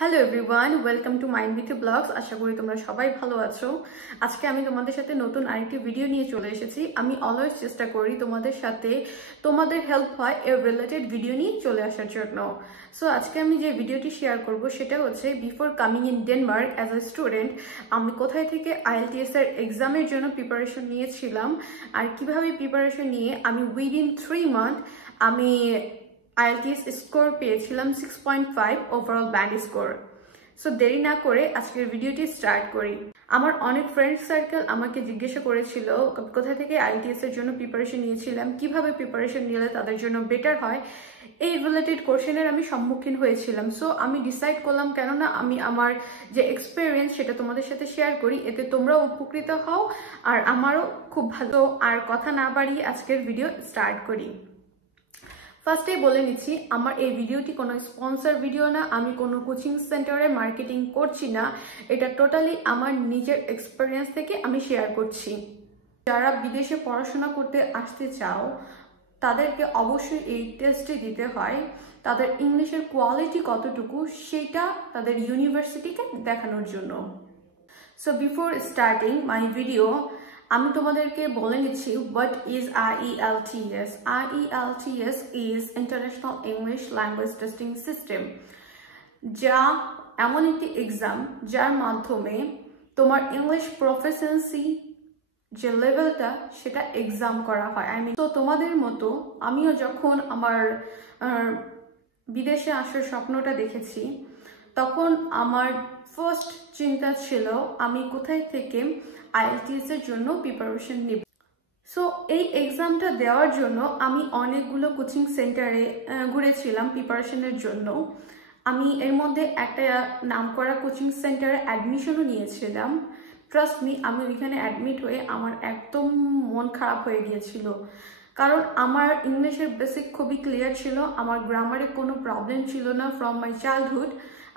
Hello everyone, welcome to mind with blogs. আশা করি তোমরা সবাই ভালো আছো। আজকে আমি তোমাদের সাথে নতুন আরেকটি ভিডিও নিয়ে চলে এসেছি। আমি অলওয়েজ চেষ্টা করি তোমাদের সাথে তোমাদের হেল্প হয় এর রিলেটেড ভিডিও নিয়ে চলে আসার জন্য। সো আজকে আমি যে ভিডিওটি শেয়ার করব সেটা হচ্ছে before coming in Denmark as a student আমি কোথায় থেকে IELTS এর এক্সামের জন্য প্রিপারেশন নিয়েছিলাম আর কিভাবে প্রিপারেশন নিয়ে আমি উইদিন 3 মান্থ আমি IELTS স্কোর পেয়েছিলাম 6.5 ওভারঅল ব্যান্ড স্কোর। সো দেরি না করে আজকের ভিডিওটি স্টার্ট করি। আমার অনেক ফ্রেন্ড সার্কেল আমাকে জিজ্ঞাসা করেছিল কোথা থেকে IELTS এর জন্য প্রিপারেশন নিয়েছিলাম, কিভাবে প্রিপারেশন নিলে তাদের জন্য বেটার হয়, এই রিলেটেড কোশ্চেনের আমি সম্মুখীন হয়েছিলাম। সো আমি ডিসাইড করলাম কেননা আমি আমার যে এক্সপিরিয়েন্স সেটা তোমাদের সাথে শেয়ার করি, এতে তোমরাও উপকৃত হও আর আমারও খুব ভালো। আর কথা না বাড়িয়ে আজকের ভিডিও স্টার্ট করি। ফার্স্টেই বলে নিচ্ছি, আমার এই ভিডিওটি কোনো স্পন্সর ভিডিও না, আমি কোনো কোচিং সেন্টারে মার্কেটিং করছি না, এটা টোটালি আমার নিজের এক্সপিরিয়েন্স থেকে আমি শেয়ার করছি। যারা বিদেশে পড়াশোনা করতে আসতে চাও তাদেরকে অবশ্যই এই টেস্টটি দিতে হয় তাদের ইংলিশের কোয়ালিটি কতটুকু সেটা তাদের ইউনিভার্সিটিকে দেখানোর জন্য। So before starting my video আমি তোমাদেরকে বলে নিচ্ছি what is IELTS। IELTS is international English language testing system, যা এমন একটি এক্সাম যার মাধ্যমে তোমার ইংলিশ প্রফিসিয়েন্সি যে লেভেলটা সেটা এক্সাম করা হয়। তো তোমাদের মতো আমিও যখন আমার বিদেশে আসার স্বপ্নটা দেখেছি তখন আমার ফার্স্ট চিন্তা ছিল আমি কোথায় থেকে IELTS এর জন্য প্রিপারেশন নিব। সো এই এক্সামটা দেওয়ার জন্য আমি অনেকগুলো কোচিং সেন্টারে ঘুরেছিলাম প্রিপারেশনের জন্য। আমি এর মধ্যে একটা নামকরা কোচিং সেন্টারে অ্যাডমিশনও নিয়েছিলাম। ট্রাস্ট মি, আমি ওইখানে অ্যাডমিট হয়ে আমার একদম মন খারাপ হয়ে গিয়েছিল, কারণ আমার ইংলিশের বেসিক খুবই ক্লিয়ার ছিল, আমার গ্রামারে কোনো প্রবলেম ছিল না ফ্রম মাই চাইল্ডহুড।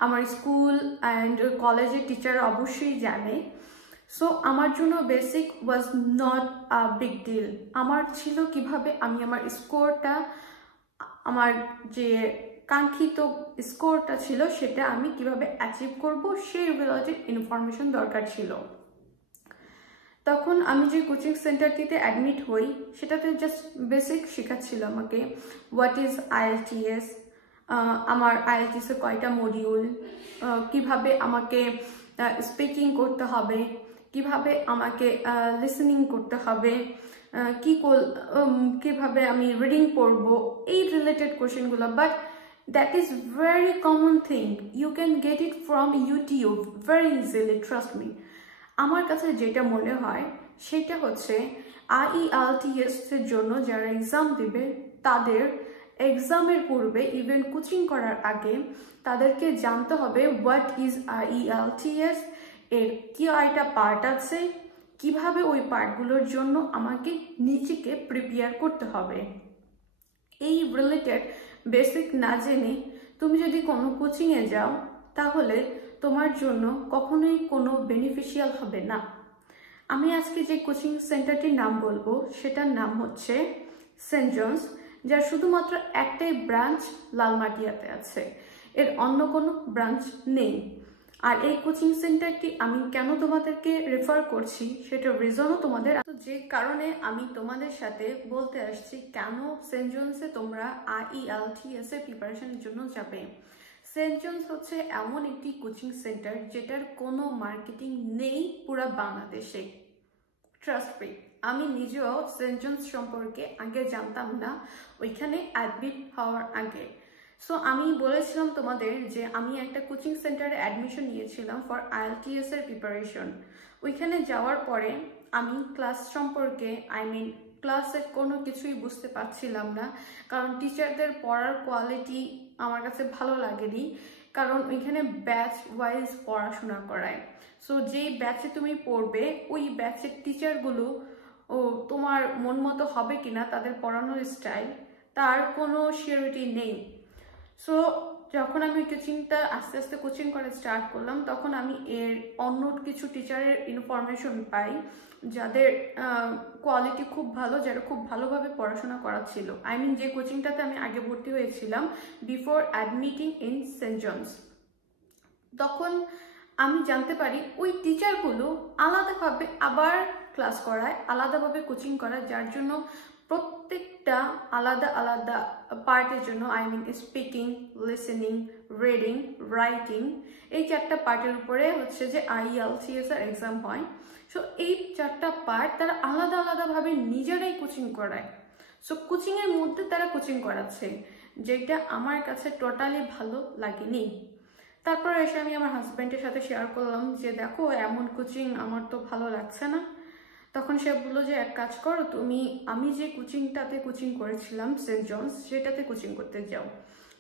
আমার স্কুল অ্যান্ড কলেজের টিচার অবশ্যই জানে। সো আমার জন্য basic was not a big deal. আমার ছিল কিভাবে আমি আমার স্কোরটা, আমার যে কাঙ্ক্ষিত স্কোরটা ছিল সেটা আমি কিভাবে অ্যাচিভ করব সেই রিলেটেড ইনফরমেশন দরকার ছিল। তখন আমি যে কোচিং সেন্টারটিতে অ্যাডমিট হই সেটাতে জাস্ট বেসিক শেখাচ্ছিল আমাকে হোয়াট ইজ IELTS, আমার IELTS এর কয়টা মডিউল, কিভাবে আমাকে স্পিকিং করতে হবে, কিভাবে আমাকে লিসেনিং করতে হবে, কিভাবে আমি রিডিং পড়ব, এই রিলেটেড কোশ্চেনগুলো। But that is very common thing, you can get it from YouTube very easily, trust me. আমার কাছে যেটা মনে হয় সেটা হচ্ছে IELTS এর জন্য যারা এক্সাম দেবে তাদের এক্সামের পূর্বে ইভেন কোচিং করার আগে তাদেরকে জানতে হবে হোয়াট ইজ IELTS, এর কয়টা পার্ট আছে, কিভাবে ওই পার্টগুলোর জন্য আমাকে নিজেকে প্রিপেয়ার করতে হবে। এই রিলেটেড বেসিক না জেনে তুমি যদি কোনো কোচিংয়ে যাও তাহলে তোমার জন্য কখনোই কোনো বেনিফিশিয়াল হবে না। আমি আজকে যে কোচিং সেন্টারটির নাম বলবো সেটার নাম হচ্ছে সেন্ট জনস, যার শুধুমাত্র একটাই ব্রাঞ্চ লালমাটিয়াতে আছে, এর অন্য কোনো ব্রাঞ্চ নেই। আর এই কোচিং সেন্টারটি আমি কেন তোমাদেরকে রেফার করছি সেটার রিজনও তোমাদের, যে কারণে আমি তোমাদের সাথে বলতে আসছি কেন সেন্ট জনসে তোমরা IELTS এর প্রিপারেশনের জন্য যাবে। সেন্ট জনস হচ্ছে এমন একটি কোচিং সেন্টার যেটার কোনো মার্কেটিং নেই পুরো বাংলাদেশে। ট্রাস্ট মি, আমি নিজেও সেন্ট জনস সম্পর্কে আগে জানতাম না ওইখানে অ্যাডমিট হওয়ার আগে। সো আমি বলেছিলাম তোমাদের যে আমি একটা কোচিং সেন্টারে অ্যাডমিশন নিয়েছিলাম ফর IELTS এর প্রিপারেশন। ওইখানে যাওয়ার পরে আমি ক্লাস সম্পর্কে ক্লাসের কোনো কিছুই বুঝতে পারছিলাম না, কারণ টিচারদের পড়ার কোয়ালিটি আমার কাছে ভালো লাগেনি, কারণ ওইখানে ব্যাচ ওয়াইজ পড়াশোনা করায়। সো যেই ব্যাচে তুমি পড়বে ওই ব্যাচের টিচারগুলো তোমার মন মতো হবে কিনা তাদের পড়ানোর স্টাইল তার কোনো সিওরিটি নেই। সো যখন আমি কোচিংটা আস্তে আস্তে কোচিং করা স্টার্ট করলাম তখন আমি এর অন্য কিছু টিচারের ইনফরমেশন পাই যাদের কোয়ালিটি খুব ভালো, যারা খুব ভালোভাবে পড়াশোনা করাচ্ছিল। যে কোচিংটাতে আমি আগে ভর্তি হয়েছিলাম before admitting in saint John's. তখন আমি জানতে পারি ওই টিচারগুলো আলাদাভাবে আবার ক্লাস করায়, আলাদাভাবে কোচিং করায়, যার জন্য প্রত্যেকটা আলাদা আলাদা পার্টের জন্য, I mean speaking, listening, reading, writing, এই 4টা পার্টের উপরে হচ্ছে যে IELTS এর এক্সাম হয়। সো এই 4টা পার্ট তারা আলাদা আলাদাভাবে নিজেরাই কোচিং করায়। সো কোচিংয়ের মধ্যে তারা কোচিং করাচ্ছে, যেটা আমার কাছে টোটালি ভালো লাগেনি। তারপর এসে আমি আমার হাজব্যান্ডের সাথে শেয়ার করলাম যে দেখো এমন কোচিং আমার তো ভালো লাগছে না। তখন সে বললো যে এক কাজ করো, তুমি আমি যে কোচিংটাতে কোচিং করেছিলাম সেন্ট জনস, সেটাতে কোচিং করতে যাও।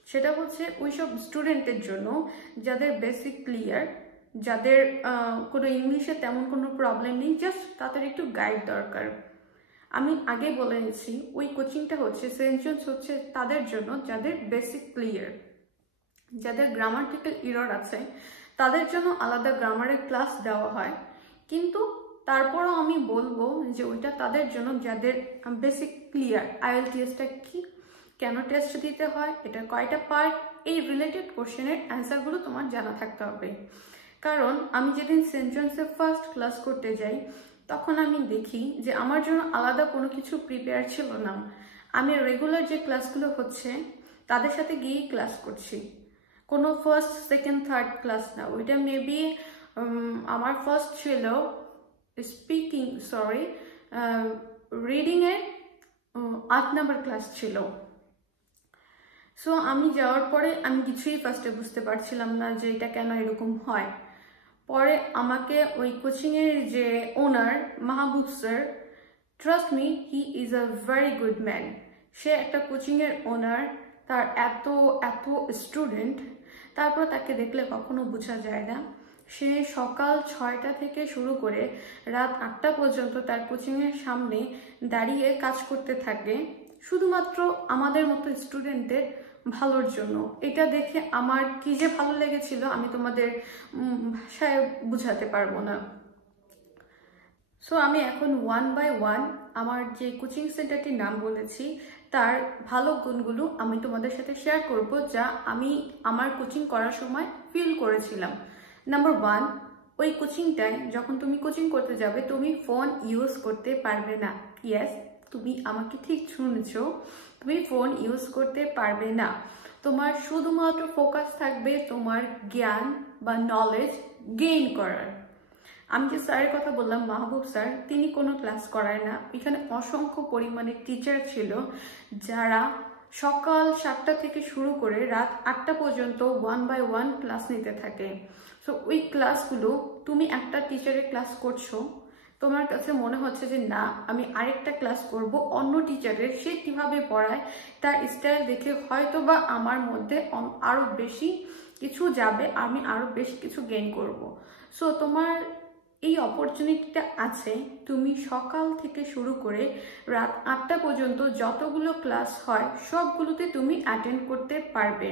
সেটা হচ্ছে ওইসব স্টুডেন্টের জন্য যাদের বেসিক ক্লিয়ার, যাদের কোনো ইংলিশে তেমন কোনো প্রবলেম নেই, জাস্ট তাদের একটু গাইড দরকার। আমি আগে বলে নিচ্ছি ওই কোচিংটা হচ্ছে সেন্ট জনস হচ্ছে তাদের জন্য যাদের বেসিক ক্লিয়ার, যাদের গ্রামাটিক্যাল এরর আছে তাদের জন্য আলাদা গ্রামারের ক্লাস দেওয়া হয়। কিন্তু তারপরও আমি বলবো যে ওইটা তাদের জন্য যাদের বেসিক ক্লিয়ার। IELTSটা কি, কেন টেস্ট দিতে হয়, এটা কয়টা পার্ট, এই রিলেটেড কোশ্চেনের অ্যান্সারগুলো তোমার জানা থাকতে হবে। কারণ আমি যেদিন সেন্ট জনসের ফার্স্ট ক্লাস করতে যাই তখন আমি দেখি যে আমার জন্য আলাদা কোনো কিছু প্রিপেয়ার ছিল না। আমি রেগুলার যে ক্লাসগুলো হচ্ছে তাদের সাথে গিয়েই ক্লাস করছি, কোনো ফার্স্ট সেকেন্ড থার্ড ক্লাস না। ওইটা মেবি আমার ফার্স্ট ছিল রিডিংয়ের 8 নম্বর ক্লাস ছিল। সো আমি যাওয়ার পরে আমি কিছুই ফার্স্টে বুঝতে পারছিলাম না যে এটা কেন এরকম হয়। পরে আমাকে ওই কোচিংয়ের যে owner Mahbub sir, trust me, he is a very good man. সে একটা কোচিংয়ের ওনার, তার এত এত স্টুডেন্ট, তারপর তাকে দেখলে কখনো বোঝা যায় না। সে সকাল 6টা থেকে শুরু করে রাত 8টা পর্যন্ত তার কোচিংয়ের সামনে দাঁড়িয়ে কাজ করতে থাকে, শুধুমাত্র আমাদের মতো স্টুডেন্টদের ভালোর জন্য। এটা দেখে আমার কি যে ভালো লেগেছিল আমি তোমাদের ভাষায় বুঝাতে পারবো না। সো আমি এখন 1 by 1 আমার যে কোচিং সেন্টারটির নাম বলেছি তার ভালো গুণগুলো আমি তোমাদের সাথে শেয়ার করব, যা আমি আমার কোচিং করার সময় ফিল করেছিলাম। নাম্বার 1, ওই কোচিংটায় যখন তুমি কোচিং করতে যাবে তুমি ফোন ইউজ করতে পারবে না। ইয়েস, তুমি আমাকে ঠিক শুনেছো, তুমি ফোন ইউজ করতে পারবে না। তোমার শুধুমাত্র ফোকাস থাকবে তোমার জ্ঞান বা নলেজ গেইন করার। আমি যে স্যারের কথা বললাম মাহবুব স্যার, তিনি কোনো ক্লাস করায় না। এখানে অসংখ্য পরিমাণে টিচার ছিল যারা সকাল 7টা থেকে শুরু করে রাত 8টা পর্যন্ত 1 by 1 ক্লাস নিতে থাকে। সো ওই ক্লাসগুলো তুমি একটা টিচারের ক্লাস করছো, তোমার কাছে মনে হচ্ছে যে না আমি আরেকটা ক্লাস করব অন্য টিচারের, সে কিভাবে পড়ায় তার স্টাইল দেখে হয়তো বা আমার মধ্যে আরো বেশি কিছু যাবে, আমি আরো বেশি কিছু গেইন করব। সো তোমার এই অপরচুনিটিটা আছে, তুমি সকাল থেকে শুরু করে রাত 8টা পর্যন্ত যতগুলো ক্লাস হয় সবগুলোতে তুমি অ্যাটেন্ড করতে পারবে,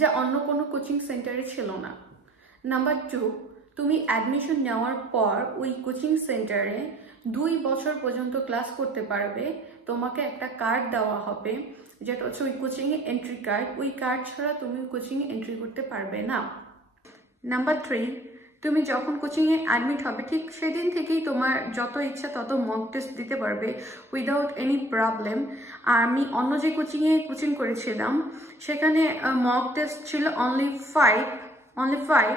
যা অন্য কোনো কোচিং সেন্টারে ছিল না। নাম্বার 2, তুমি অ্যাডমিশন নেওয়ার পর ওই কোচিং সেন্টারে 2 বছর পর্যন্ত ক্লাস করতে পারবে। তোমাকে একটা কার্ড দেওয়া হবে যেটা হচ্ছে ওই কোচিংয়ে এন্ট্রি কার্ড। ওই কার্ড ছাড়া তুমি কোচিংয়ে এন্ট্রি করতে পারবে না। নাম্বার 3, তুমি যখন কোচিংয়ে অ্যাডমিট হবে ঠিক সেদিন থেকেই তোমার যত ইচ্ছা তত মক টেস্ট দিতে পারবে উইদাউট এনি প্রবলেম। আর আমি অন্য যে কোচিংয়ে কোচিং করেছিলাম সেখানে মক টেস্ট ছিল অনলি 5।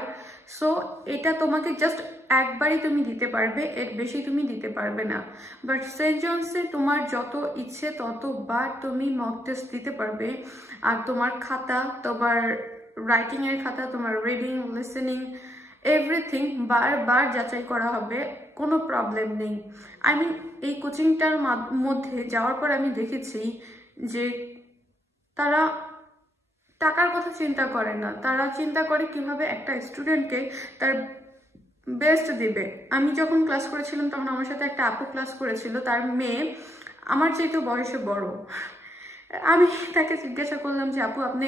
সো এটা তোমাকে জাস্ট একবারই তুমি দিতে পারবে, এর বেশি তুমি দিতে পারবে না। বাট সেন্ট জনসে তোমার যত ইচ্ছে ততবার তুমি মক টেস্ট দিতে পারবে। আর তোমার খাতা, তোমার রাইটিংয়ের খাতা, তোমার রিডিং, লিসেনিং, এভরিথিং বারবার যাচাই করা হবে, কোনো প্রবলেম নেই। আই মিন এই কোচিংটার মধ্যে যাওয়ার পর আমি দেখেছি যে তারা টাকার কথা চিন্তা করে না, তারা চিন্তা করে কিভাবে একটা স্টুডেন্টকে তার বেস্ট দিবে। আমি যখন ক্লাস করেছিলাম তখন আমার সাথে একটা আপু ক্লাস করেছিল, তার মেয়ে আমার চাইতে বয়সে বড়। আমি তাকে জিজ্ঞাসা করলাম যে আপু আপনি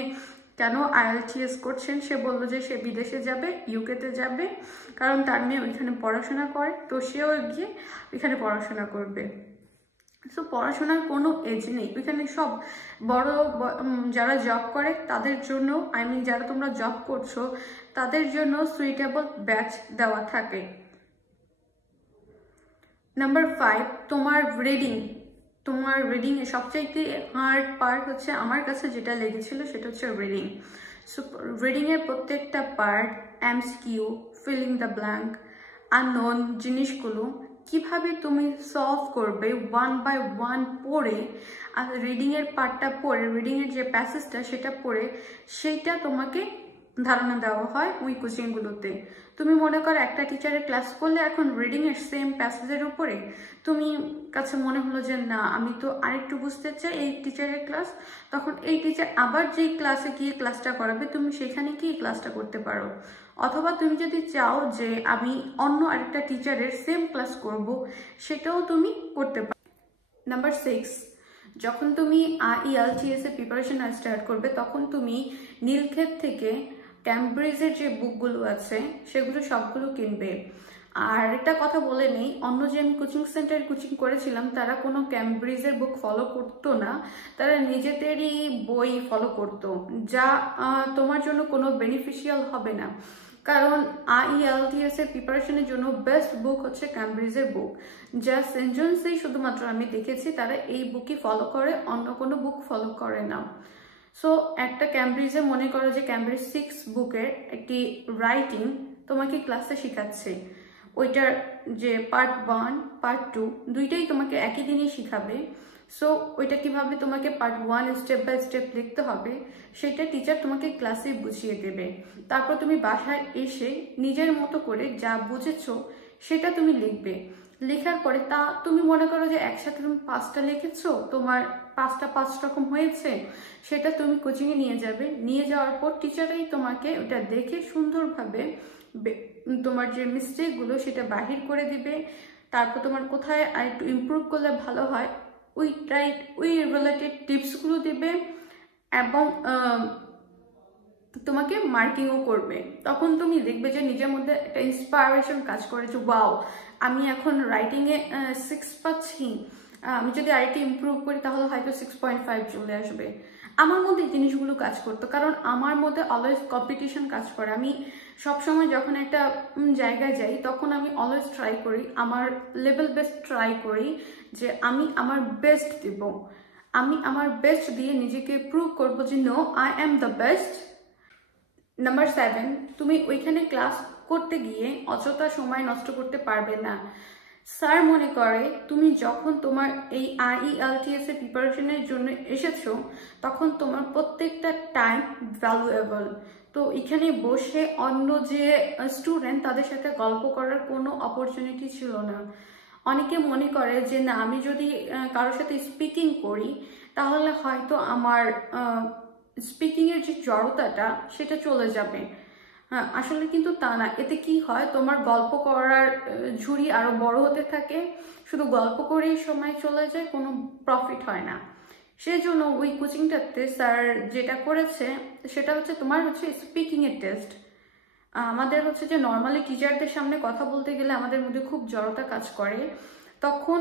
কেন IELTS করছেন? সে বলল যে সে বিদেশে যাবে, ইউকেতে যাবে, কারণ তার মেয়ে ওইখানে পড়াশোনা করে, তো সেও গিয়ে ওইখানে পড়াশোনা করবে। সো পড়াশোনার কোনো এজ নেই এখানে, সব বড় যারা জব করে তাদের জন্য, আই মিন যারা তোমরা জব করছো তাদের জন্য সুইটেবল ব্যাচ দেওয়া থাকে। নাম্বার 5, তোমার রিডিং এর সবচাইতে হার্ড পার্ট হচ্ছে, আমার কাছে যেটা লেগেছিল সেটা হচ্ছে রিডিং। সো রিডিং এর প্রত্যেকটা part, MCQ, filling the blank, unknown জিনিসগুলো কিভাবে তুমি সলভ করবে ওয়ান বাই ওয়ান পড়ে, আর রিডিং এর পার্টটা পড়ে, রিডিং এর যে প্যাসেজটা সেটা পড়ে, সেইটা তোমাকে ধারণা দেওয়া হয় ওই কোচিংগুলোতে। তুমি মনে করো একটা টিচারের ক্লাস করলে এখন রিডিং এর সেম প্যাসেজের উপরে তুমি কাছে মনে হলো যে না আমি তো আরেকটু বুঝতে চাই এই টিচারের ক্লাস, তখন এই টিচার আবার যেই ক্লাসে গিয়ে ক্লাসটা করাবে তুমি সেখানে গিয়ে ক্লাসটা করতে পারো। অথবা তুমি যদি চাও যে আমি অন্য আরেকটা টিচারের সেম ক্লাস করব, সেটাও তুমি করতে পারো। নাম্বার 6, যখন তুমি IELTS এর প্রিপারেশন স্টার্ট করবে তখন তুমি নীলক্ষেত থেকে ক্যামব্রিজের যে বুকগুলো আছে সেগুলো সবগুলো কিনবে। আর একটা কথা বলে নেই, অন্য যে আমি কোচিং সেন্টার কোচিং করেছিলাম তারা কোনো ক্যামব্রিজের বুক ফলো করতো না, তারা নিজেদেরই বই ফলো করতো, যা তোমার জন্য কোনো বেনিফিশিয়াল হবে না। কারণ IELTS এর প্রিপারেশনের জন্য বেস্ট বুক হচ্ছে ক্যামব্রিজের বুক, যা সেন্ট জনসেই শুধুমাত্র আমি দেখেছি তারা এই বুকই ফলো করে, অন্য কোনো বুক ফলো করে না। সো একটা ক্যামব্রিজে মনে করো যে ক্যামব্রিজ 6 বুকের একটি রাইটিং তোমাকে ক্লাসে শেখাচ্ছে, ওইটার যে পার্ট 1 পার্ট 2 দুইটাই তোমাকে একই দিনই শিখাবে। সো ওইটা কিভাবে তোমাকে পার্ট 1 স্টেপ বাই স্টেপ লিখতে হবে সেটা টিচার তোমাকে ক্লাসে বুঝিয়ে দেবে। তারপর তুমি বাসায় এসে নিজের মতো করে যা বুঝেছো সেটা তুমি লিখবে। লেখার পরে তা তুমি মনে করো যে একসাথে তুমি 5টা লিখেছো, তোমার 5টা 5 রকম হয়েছে, সেটা তুমি কোচিংয়ে নিয়ে যাবে। নিয়ে যাওয়ার পর টিচারই তোমাকে ওটা দেখে সুন্দরভাবে তোমার যে মিস্টেকগুলো সেটা বাহির করে দিবে। তারপর তোমার কোথায় আর একটু ইমপ্রুভ করলে ভালো হয় ওই রিলেটেড টিপসগুলো দিবে এবং তোমাকে মার্কিংও করবে। তখন তুমি দেখবে যে নিজের মধ্যে একটা ইন্সপায়ারেশন কাজ করে যে ওয়াও আমি এখন রাইটিংয়ে 6 পাচ্ছি, আমি যদি আরেকটু ইমপ্রুভ করি তাহলে হয়তো 6.5 চলে আসবে। আমার মধ্যে জিনিসগুলো কাজ করতো, কারণ আমার মধ্যে অলওয়েজ কম্পিটিশন কাজ করে। আমি সবসময় যখন একটা জায়গায় যাই তখন আমি অলওয়েজ ট্রাই করি, আমার লেভেল বেস্ট ট্রাই করি যে আমি আমার বেস্ট দিব, আমি আমার বেস্ট দিয়ে নিজেকে প্রুভ করবো যে no I am the best. Number 7, তুমি ওইখানে ক্লাস করতে গিয়ে অযথা সময় নষ্ট করতে পারবে না। স্যার মনে করে তুমি যখন তোমার এই IELTS এর প্রিপারেশনের জন্য এসেছো তখন তোমার প্রত্যেকটা টাইম ভ্যালুয়েবল। তো এখানে বসে অন্য যে স্টুডেন্ট তাদের সাথে গল্প করার কোনো অপরচুনিটি ছিল না। অনেকে মনে করে যে না আমি যদি কারোর সাথে স্পিকিং করি তাহলে হয়তো আমার স্পিকিংয়ের যে জড়তাটা সেটা চলে যাবে। হ্যাঁ, আসলে কিন্তু তা না। এতে কি হয়, তোমার গল্প করার ঝুড়ি আরো বড় হতে থাকে, শুধু গল্প করেই সময় চলে যায়, কোনো প্রফিট হয় না। সেজন্য ওই কোচিংটাতে স্যার যেটা করেছে সেটা হচ্ছে তোমার হচ্ছে স্পিকিং এর টেস্ট। আমাদের হচ্ছে যে নর্মালি টিচারদের সামনে কথা বলতে গেলে আমাদের মধ্যে খুব জড়তা কাজ করে, তখন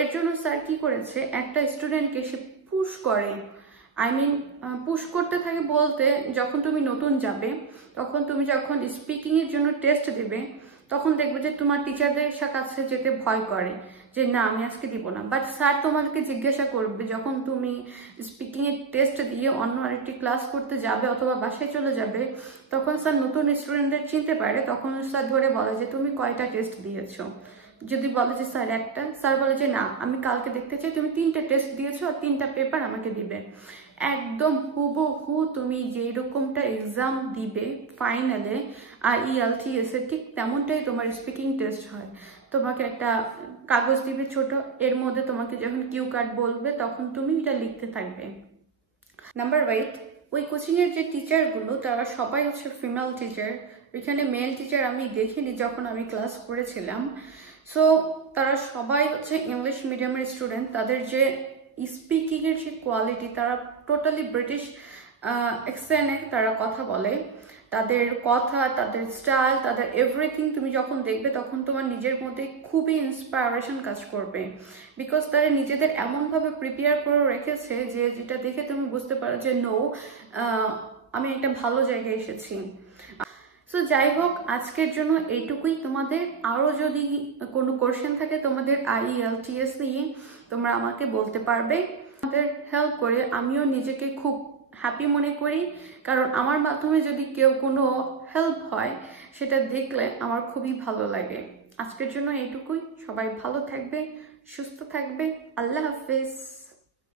এর জন্য স্যার কি করেছে একটা স্টুডেন্টকে সে পুশ করে, আই মিন পুশ করতে থাকে বলতে যখন তুমি নতুন যাবে তখন তুমি যখন স্পিকিংয়ের জন্য টেস্ট দেবে তখন দেখবে যে তোমার টিচারদের কাছে যেতে ভয় করে যে না আমি আজকে দিব না। বাট স্যার তোমাকে জিজ্ঞাসা করবে যখন তুমি স্পিকিংয়ের টেস্ট দিয়ে অন্য আরেকটি ক্লাস করতে যাবে অথবা বাসায় চলে যাবে, তখন স্যার নতুন স্টুডেন্টদের চিনতে পারে, তখন স্যার ধরে বলে যে তুমি কয়টা টেস্ট দিয়েছো। যদি বলে যে স্যার একটা, স্যার বলে যে না আমি কালকে দেখতে চাই তুমি 3টা টেস্ট দিয়েছো আর 3টা পেপার আমাকে দিবে। একদম হুবহু তুমি যেই রকমটা এক্সাম দিবে ফাইনালে IELTS এর ঠিক তেমনটাই তোমার স্পিকিং টেস্ট হয়। তোমাকে একটা কাগজ দিবে ছোট, এর মধ্যে তোমাকে যখন কিউ কার্ড বলবে তখন তুমি এটা লিখতে থাকবে। নাম্বার 8, ওই কোচিংয়ের যে টিচারগুলো তারা সবাই হচ্ছে ফিমেল টিচার। এখানে মেল টিচার আমি দেখিনি যখন আমি ক্লাস করেছিলাম। সো তারা সবাই হচ্ছে ইংলিশ মিডিয়ামের স্টুডেন্ট, তাদের যে স্পিকিংয়ের যে কোয়ালিটি, তারা টোটালি ব্রিটিশ অ্যাকসেন্টে তারা কথা বলে। তাদের কথা, তাদের স্টাইল, তাদের এভরিথিং তুমি যখন দেখবে তখন তোমার নিজের মধ্যে খুবই ইন্সপায়ারেশন কাজ করবে, বিকজ তারা নিজেদের এমনভাবে প্রিপেয়ার করে রেখেছে যে যেটা দেখে তুমি বুঝতে পারো যে নো, আমি একটা ভালো জায়গায় এসেছি। সো যাই হোক, আজকের জন্য এইটুকুই। তোমাদের আরও যদি কোনো কোশ্চেন থাকে তোমাদের IELTS নিয়ে, তোমরা আমাকে বলতে পারবে। আমাদের হেল্প করে আমিও নিজেকে খুব হ্যাপি মনে করি, কারণ আমার মাধ্যমে যদি কেউ কোনো হেল্প হয় সেটা দেখলে আমার খুবই ভালো লাগে। আজকের জন্য এইটুকুই। সবাই ভালো থাকবে, সুস্থ থাকবে। আল্লাহ হাফেজ।